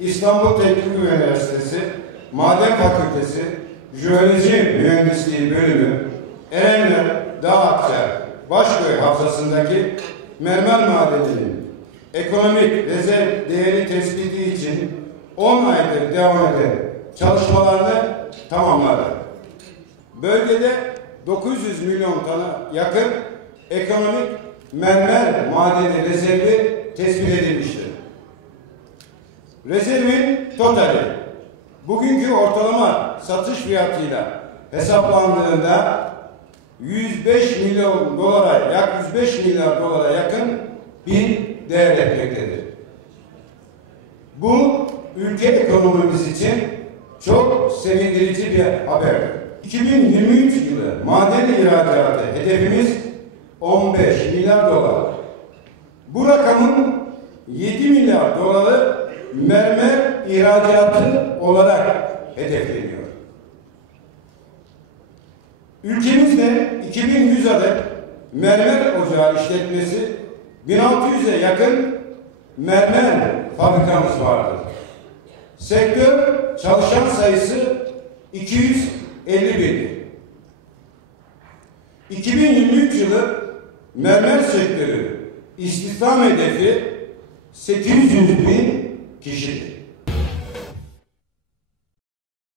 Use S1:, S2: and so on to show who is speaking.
S1: İstanbul Teknik Üniversitesi Maden Fakültesi Jeoloji Mühendisliği Bölümü Erenler Dağakçay Başköy Havzası'ndaki mermer madeninin ekonomik rezerv değeri tespiti için 10 aydır devam eden çalışmalarını tamamladı. Bölgede 900 milyon tona yakın ekonomik mermer madeni rezervi tespit edilmiştir. Rezervin totali bugünkü ortalama satış fiyatıyla hesaplandığında 105 milyon dolara, yak 105 milyar dolara yakın bir değer etmektedir. Bu ülke ekonomimiz için çok sevindirici bir haber. 2023 yılı maden ihracatı hedefimiz 15 milyar dolar. Bu rakamın 7 milyar doları mermer ihracatı olarak hedefleniyor. Ülkemizde 2100 adet mermer ocağı işletmesi 1600'e yakın mermer fabrikamız vardır. Sektör çalışan sayısı 250 bin. 2023 yılı mermer sektörü istihdam hedefi 800 bin 去世